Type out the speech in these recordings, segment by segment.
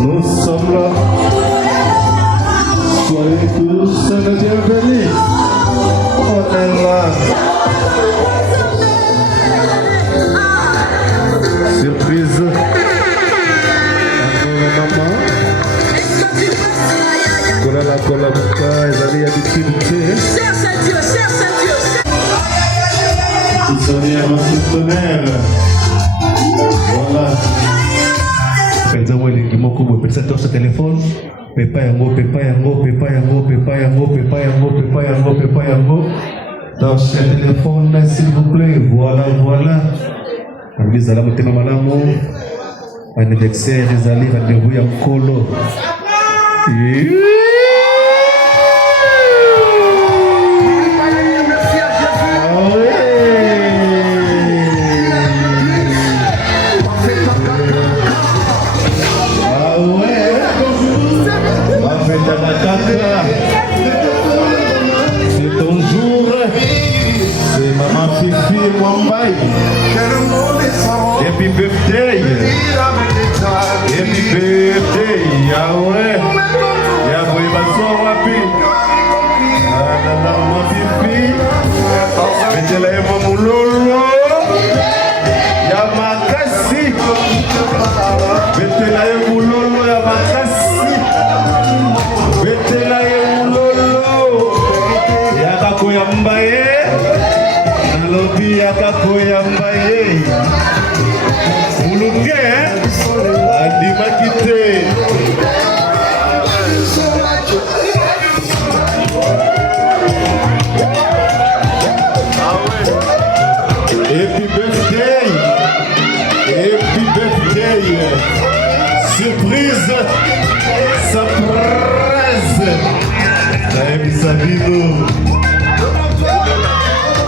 Nous sommes là. Soyez tous les bienvenus. On est là. Surprise. Maman. Kola kola buka, ezali habitude. Cherche à Dieu, cherche à Dieu. Ils sont venus à notre tonnerre. Voilà. Pensamos en que moko mo pesa todo teléfono, pepa yango. Dans ce téléphone, s'il vous plaît, voilà. Amis ala motema malamu, anniversaire ezali rendez-vous ya kolo. C'est ton jour, c'est maman Fifi Mwambai. Happy birthday, Yahweh, Yahweh baso wapi? Maman Fifi, betela emo mulolo, ya makasi, betela emo mulolo ya makasi, betela emo mulolo, ya kakoyambaye, nalobi ya kakoyambaye. Muluke, adimakite. Happy birthday, surprise, Naebi Sabino,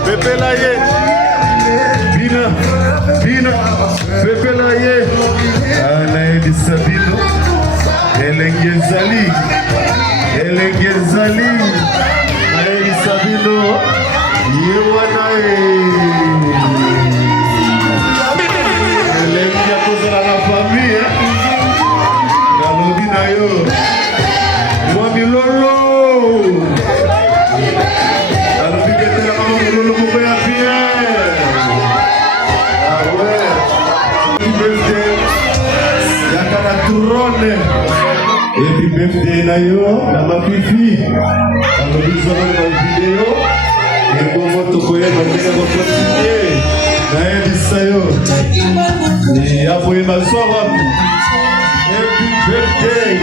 Pepe Laye, Bina, Pepe Laye, Naebi Sabino, Elengezali, Naebi Sabino, Yewanae. Happy birthday na yo, na mapifi. Alobizo na video. Ego moto koye bandika ko continuer. Na ebisa yo. Ni apo emaso wapi? Happy birthday.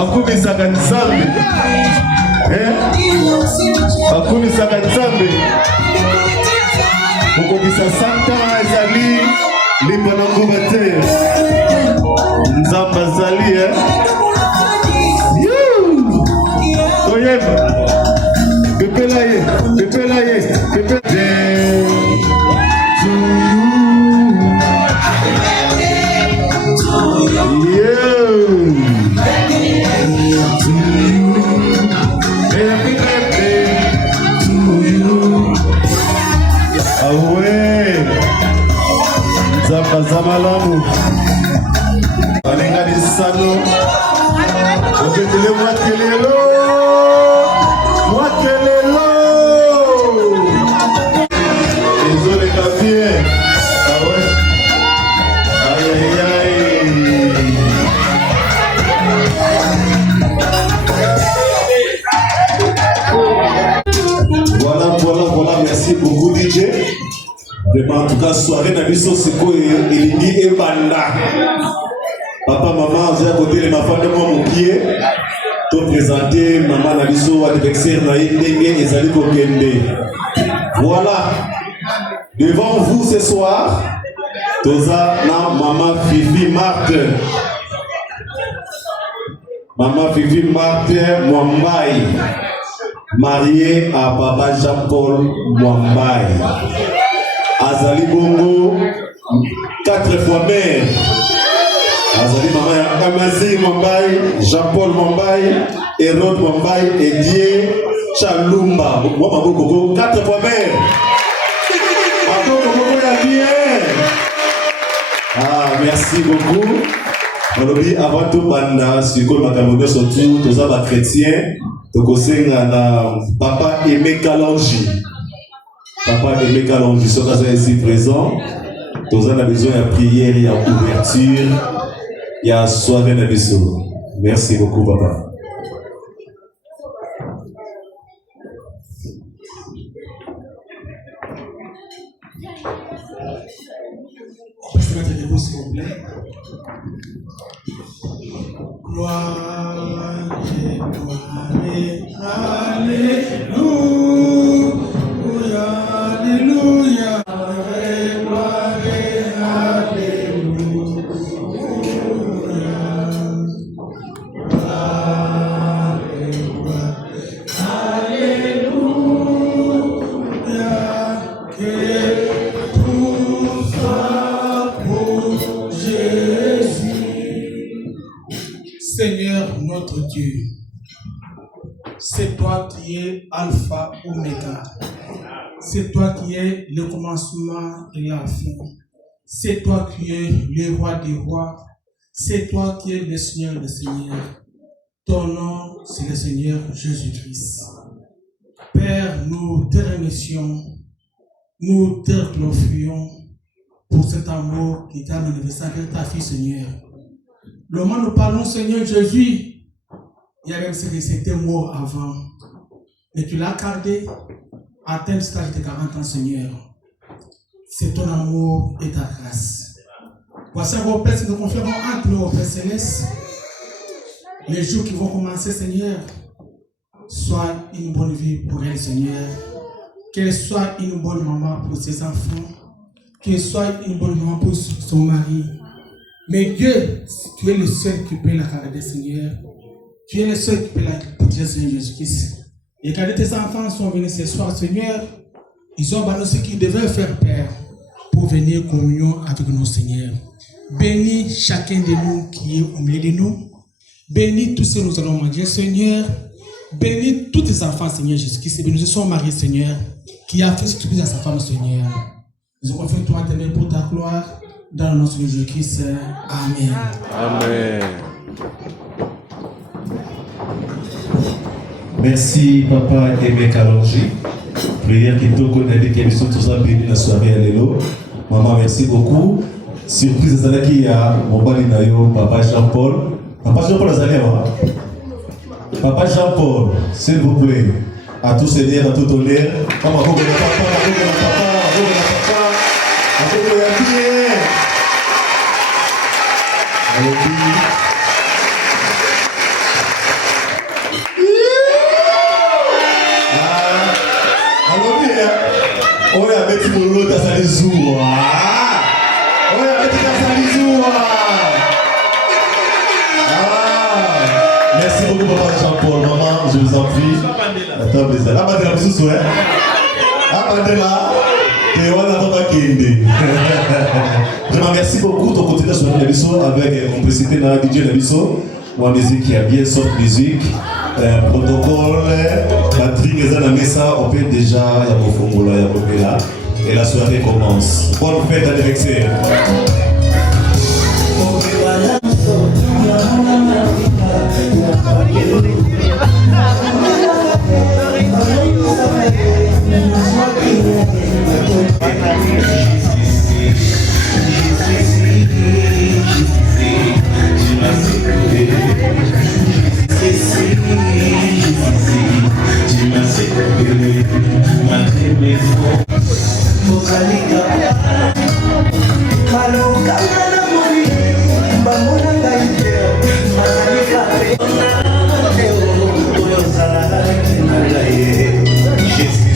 Akumi sakanzambe. Akumi sakanzambe. Mukobisa Santa ezali limba na ngobate. Nzamba zali Oyeba. Pepe Laye. Zamalamu Alenga di sano Oketele mwakelelo Désolé Kabien Aïe Voilà, merci beaucoup DJ. Vraiment, en tout cas, soirée na biso siko elingi ebanda. Papa, maman, j'ai à côté de ma femme de mon pied. Pour présenter maman na biso anniversaire na ndenge ezali kokende. Voilà. Devant vous ce soir, Toza na Maman Fifi Marthe. Maman Fifi Marthe Mwambai. Mariée à Papa Jean-Paul Mwambai. Azali Bongo, 4 fois mère. Azali Maman Amazi Mwambai, Jean-Paul Mwambai, Hérode Mwambai et Dieu Chalumba. Moi, Mabo Koko, 4 fois mère. Mabo Koko, ya bien. Ah, merci beaucoup. Aujourd'hui, avant tout, banda, si vous avez surtout, tous les chrétiens, Papa Aimé Kalonji. Papa Aimé Kalonji, ce qui est ici présent. Tous les besoin de prière, il y a ouverture, il y a soirée de bisous. Merci beaucoup, Papa. S'il vous plaît. Gloire, alléluia, alléluia, gloire, Seigneur notre Dieu, c'est toi qui es Alpha Oméga, c'est toi qui es le commencement et la fin, c'est toi qui es le roi des rois, c'est toi qui es le Seigneur des seigneurs. Ton nom, c'est le Seigneur Jésus-Christ. Père, nous te remercions, nous te glorifions pour cet amour qui t'a manifesté avec ta fille, Seigneur. Le moment où nous parlons, Seigneur Jésus, il y a même ceux qui étaient morts avant. Mais tu l'as gardé à tel stade de 40 ans, Seigneur. C'est ton amour et ta grâce. Voici vos Pères, nous conférons entre nous, Père Céleste. Les jours qui vont commencer, Seigneur, soient une bonne vie pour elle, Seigneur. Qu'elle soit une bonne maman pour ses enfants. Qu'elle soit une bonne maman pour son mari. Mais Dieu, tu es le seul qui peut la garder, Seigneur. Tu es le seul qui peut la protéger, Seigneur Jésus-Christ. Et quand tes enfants sont venus ce soir, Seigneur, ils ont abandonné ce qu'ils devaient faire, Père, pour venir en communion avec nous, Seigneur. Bénis chacun de nous qui est au milieu de nous. Bénis tous ceux que nous allons manger, Seigneur. Bénis tous tes enfants, Seigneur Jésus-Christ. Bénis son mari, Seigneur, qui a fait ce que tu à sa femme, Seigneur. Nous avons fait toi, Seigneur, pour ta gloire. Dans le nom de Jésus-Christ, Amen. Amen. Merci, Papa Aimé Kalonji. Prière qui te connaît, qui sont tous bénis la soirée à l'élo. Maman, merci beaucoup. Surprise, c'est qu'il y a mon balinayo, Papa Jean-Paul. Papa Jean-Paul, Papa Jean-Paul, s'il vous plaît, à tout seigneur, à tout honneur. Papa, merci beaucoup, Papa Jean-Paul. Maman, je vous en prie. Attends, je remercie beaucoup ton côté sur l'émission avec complicité dans la DJ l'émission. Moi, musique qui a bien sorti musique, protocole, batterie, les anamesa, on peut déjà y avoir là et la soirée commence. Bonne fête d'anniversaire. Jésus,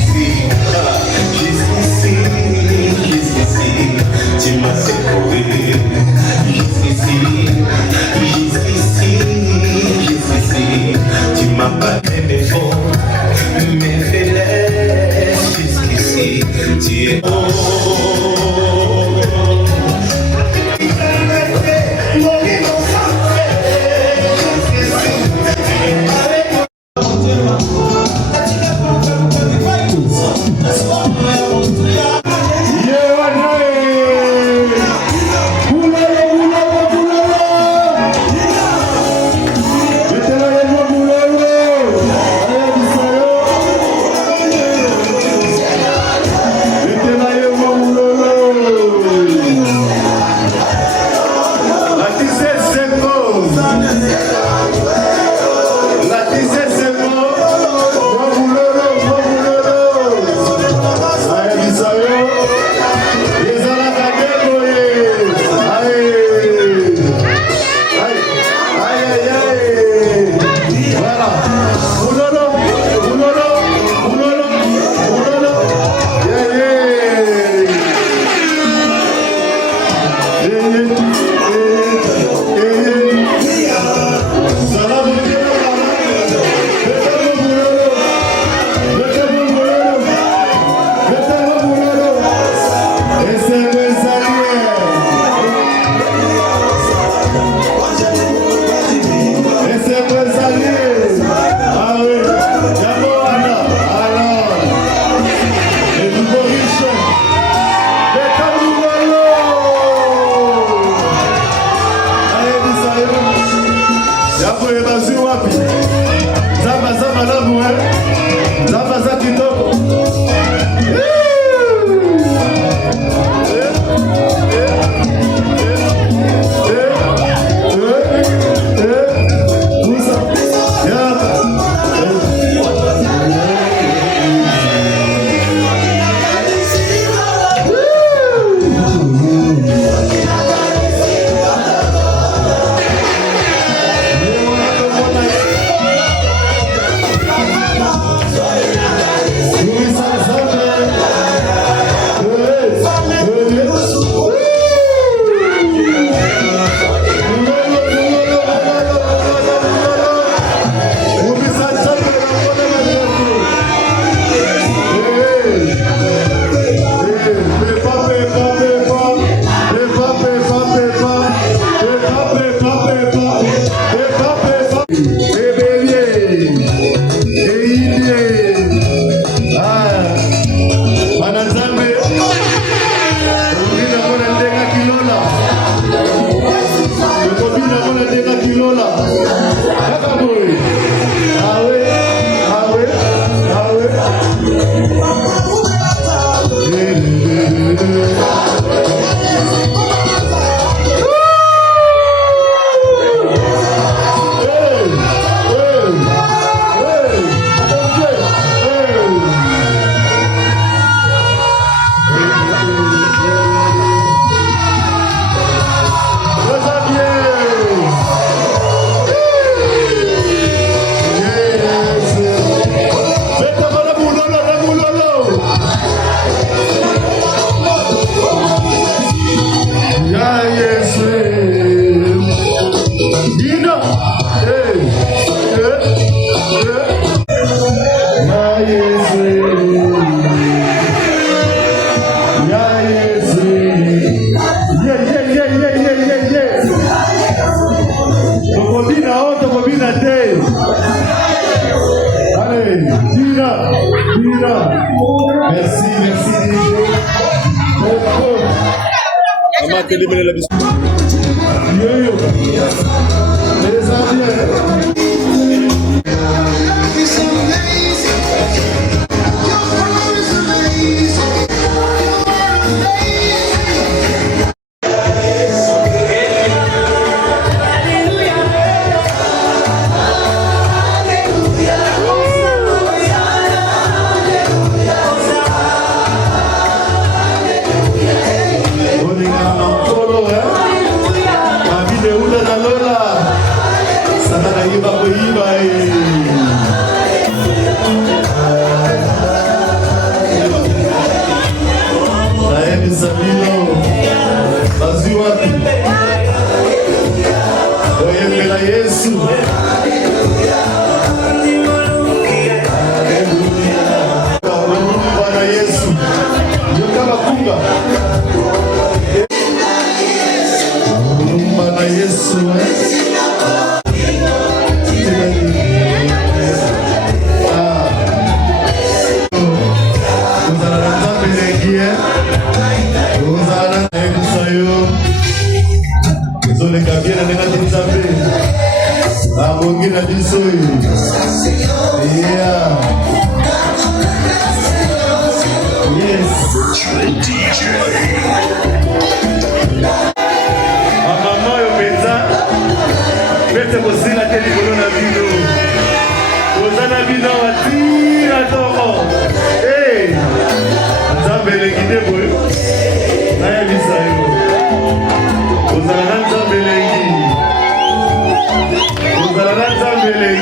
Uzalana Zambele.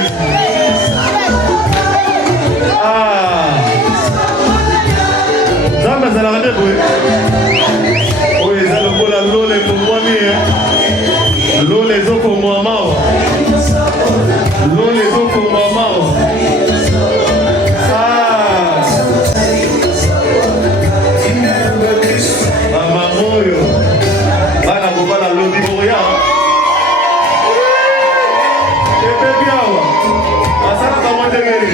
como amaba. No le dio como amaba. Mama moyo. Bana kubala lobi boya. Ebe biawa. Asana kama ndegere.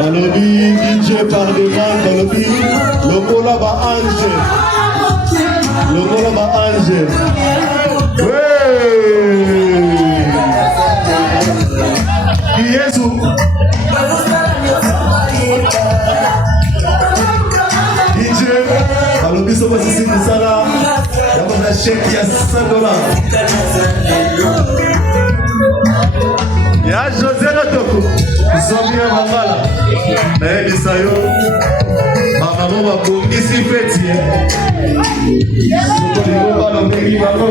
Balobi DJ par demande, balobi lokola ba ange, lokola ba ange. Yesu DJ balobi so basisi misala yako na sheki ya $100. Ya José Natoko Zomia Mangala na Ebisayo Mama mama kongisi feti Soko ni baba mbegi babo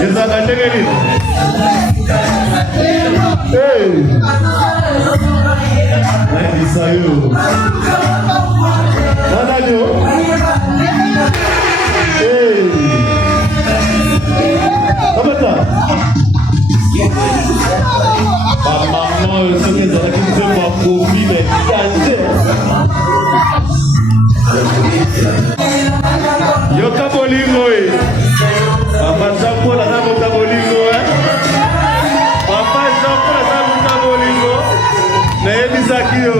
Yeza kandege ni na Ebisayo Nanajo Abata. Maman, ce que ça qui fait moi profit mais yo kabolingo Papa Jean-Paul a na kabolingo Papa Jean-Paul a na kabolingo na ebisaki yo.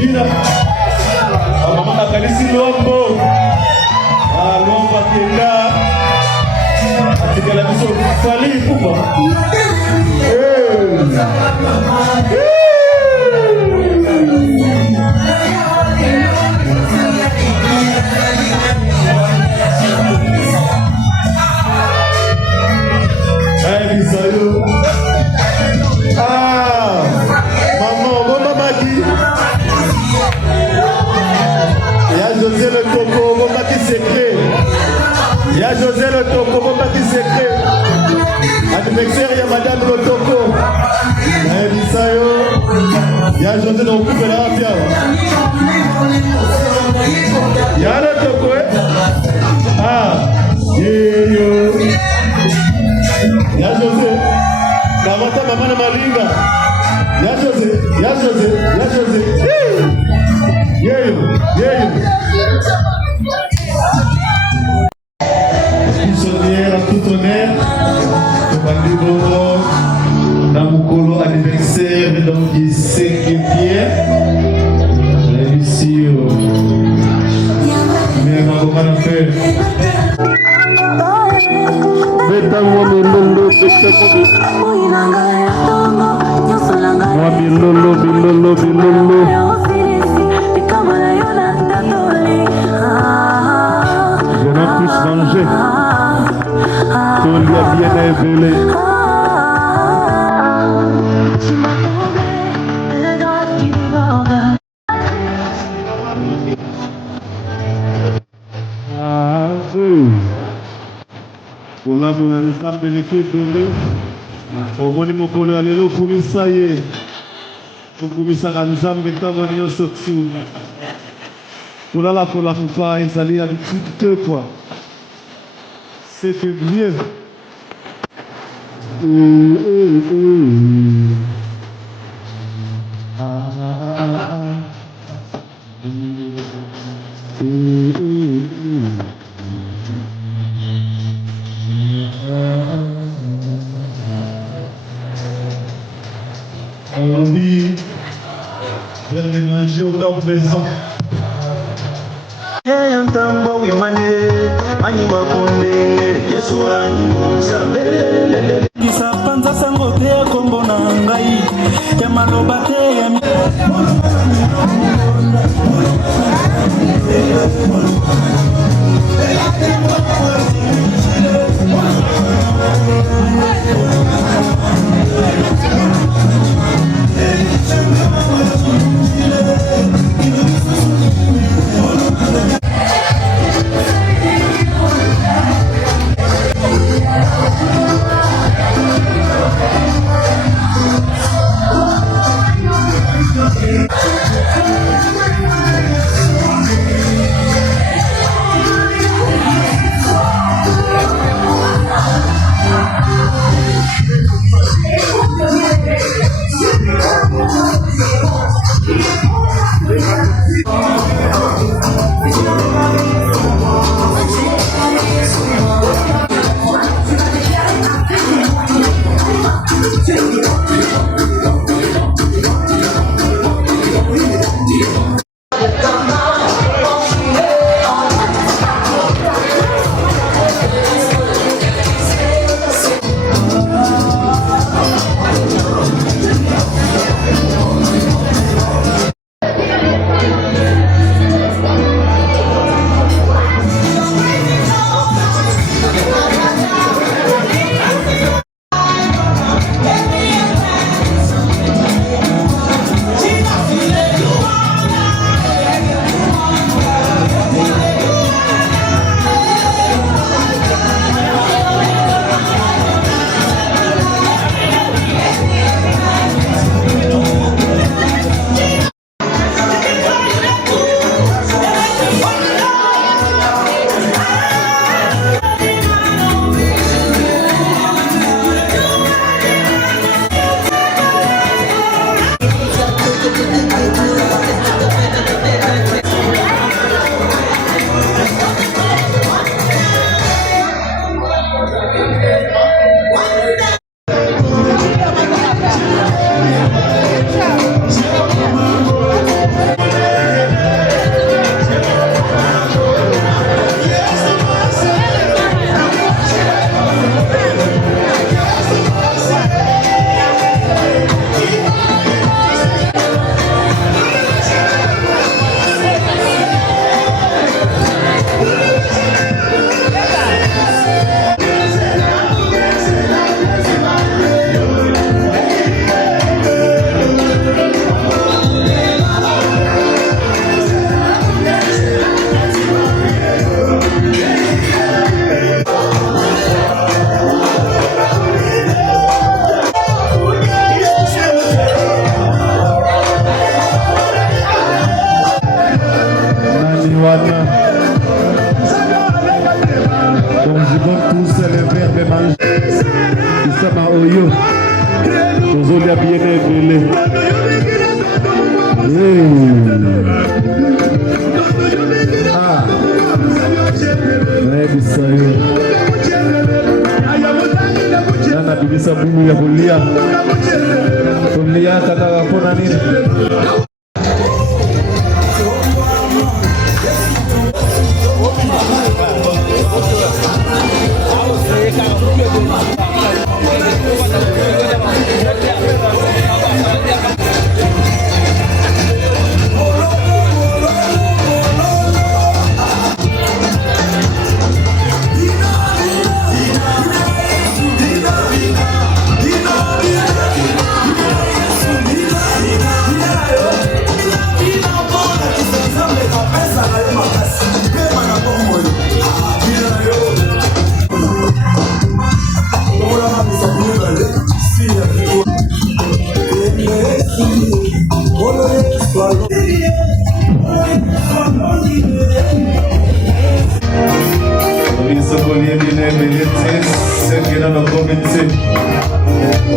Bina. Mama makanisi Lombo. Lombo Kenda. Atikala biso Fali Kupa. José Le Toko, bon bâti secret. Anniversaire, il y a Madame Le Toko. Il y a José dans le couple là, bien. Il y a Le Toko, il y a José. Kamata maman na malinga. Il y a José, il y a José, il y a José. À tout honneur, dans mon anniversaire, donc il sait qu'il vient. Ici, mais ma maman a fait. Je n'ai plus manger. Tout lui a bien révélé. Pour la bonne femme de l'équipe de au bon niveau pour aller au commissariat. Au commissariat, nous avons maintenant sorti. Pour la faire installer l'habitude de quoi. C'est bien. On dit, vers les manger au temps présent. Ntambo wimane anyima kunde Yesu anyusabe Kisa panza sango te kombo na ngai ya maloba te ya Bisayo nana bibisa bumu ya kulia kaka kapona nini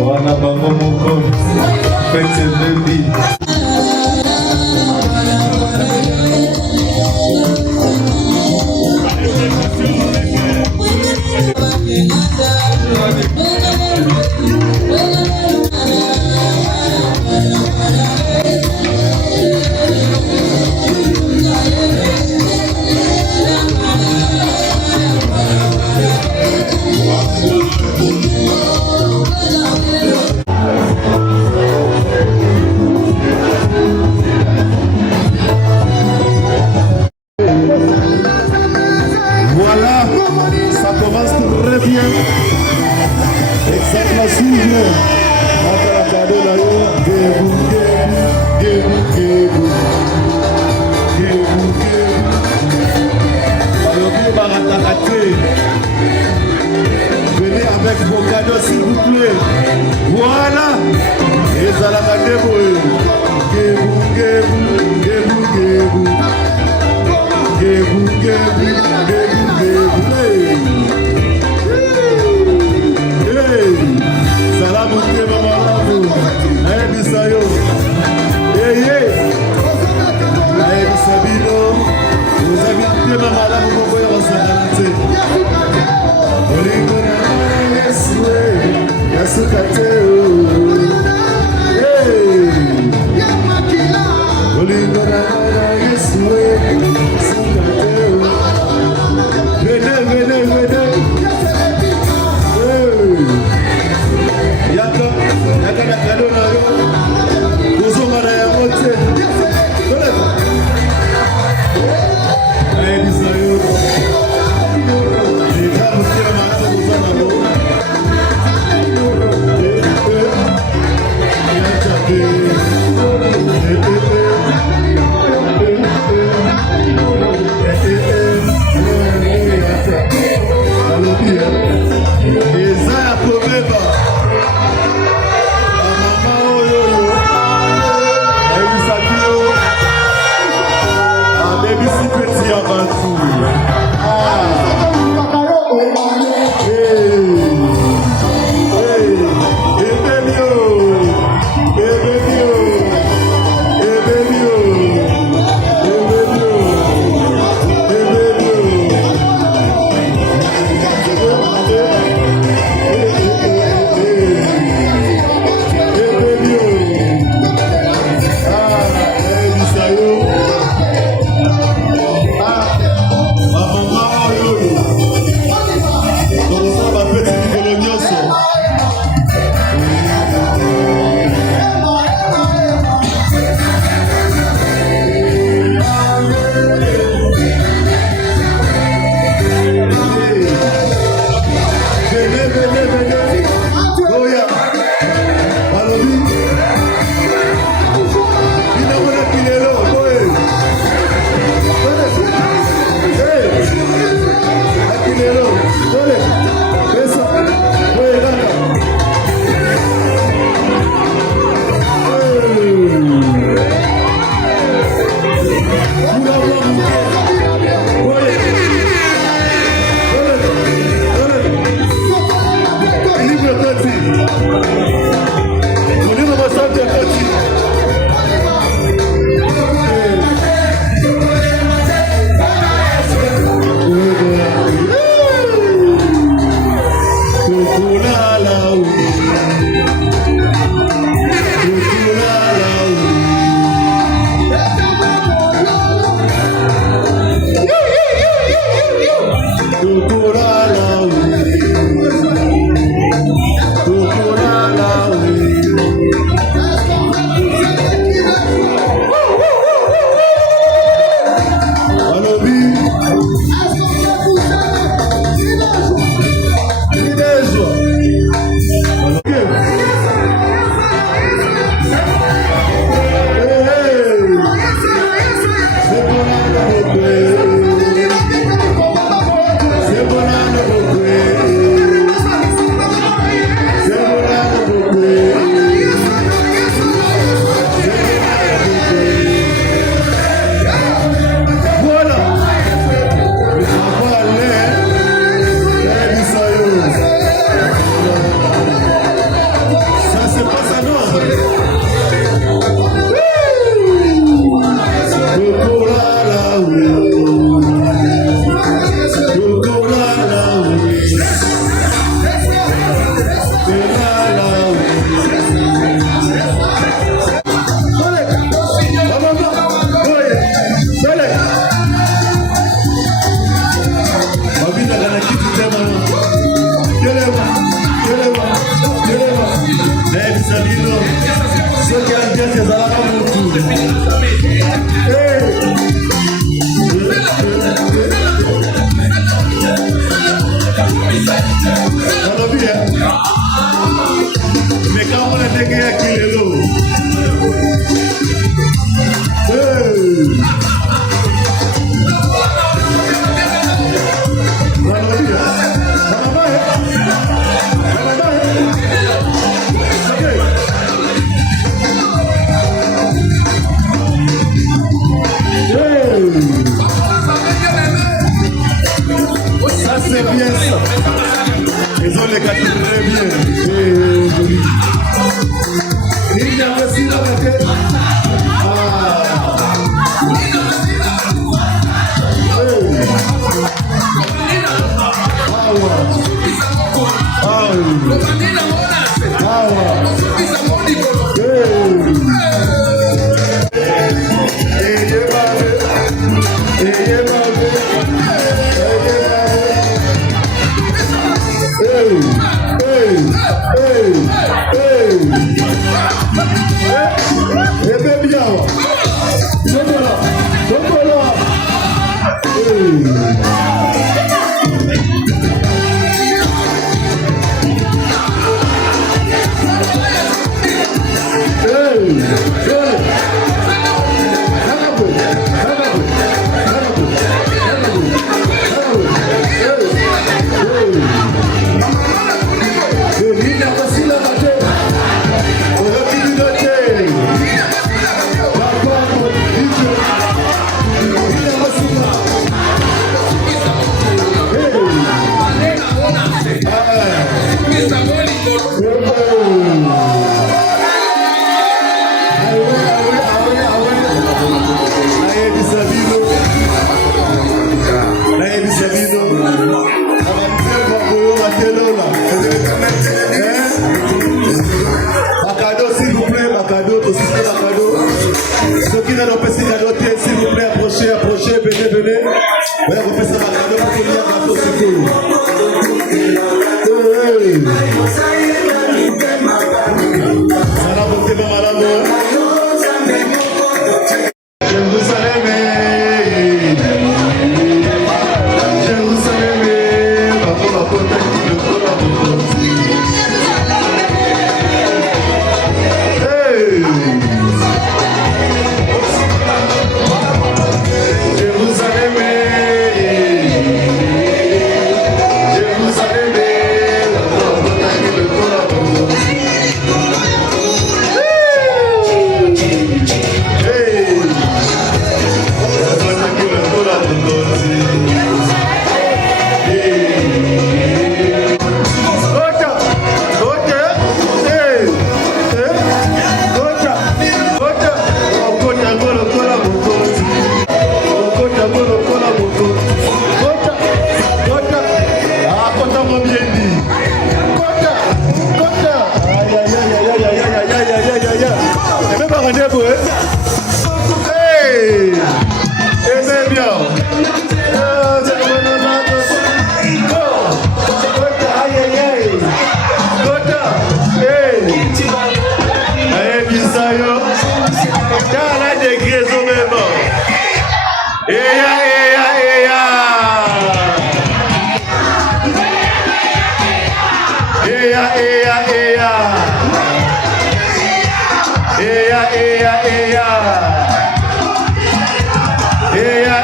wana bango moko fete bebi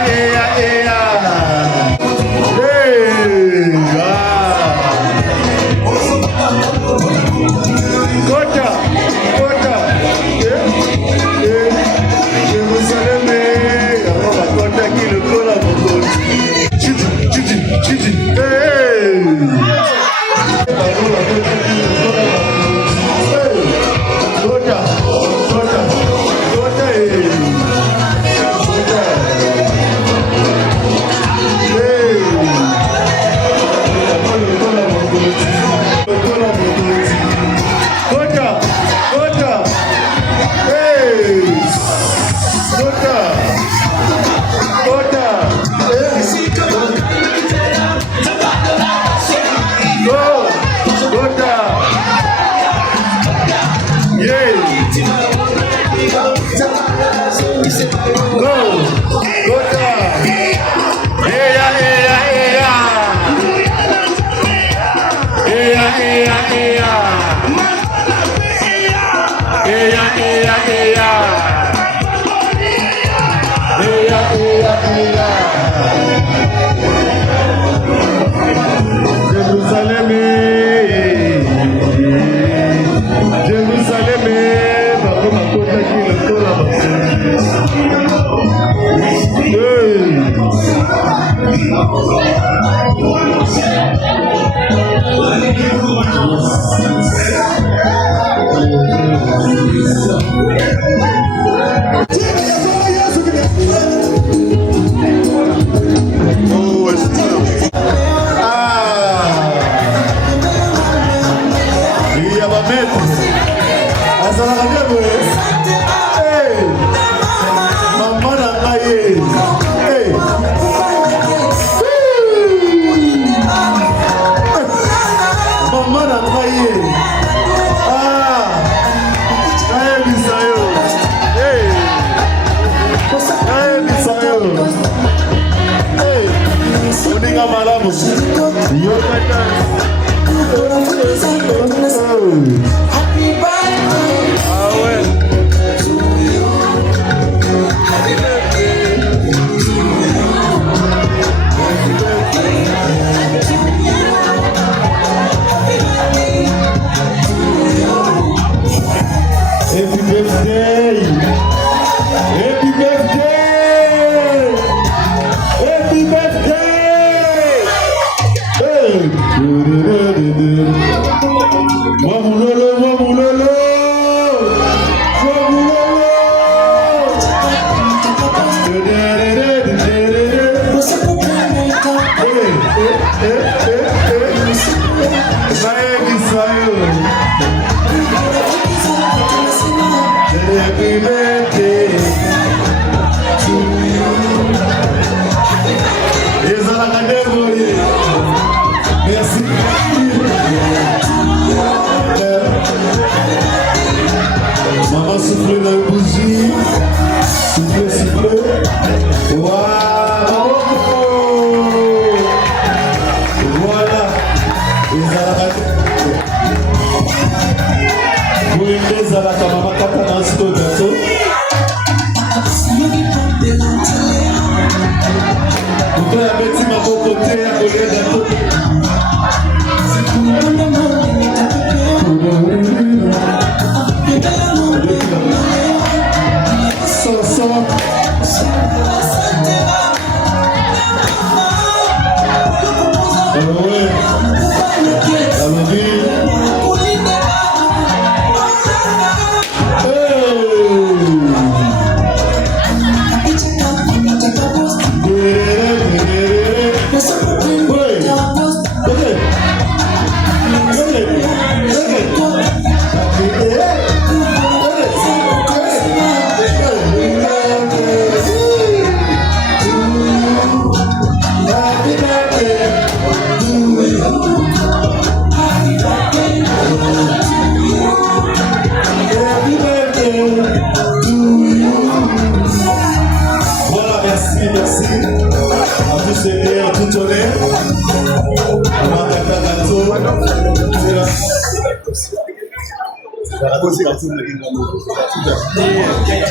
Yeah.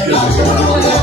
Gracias.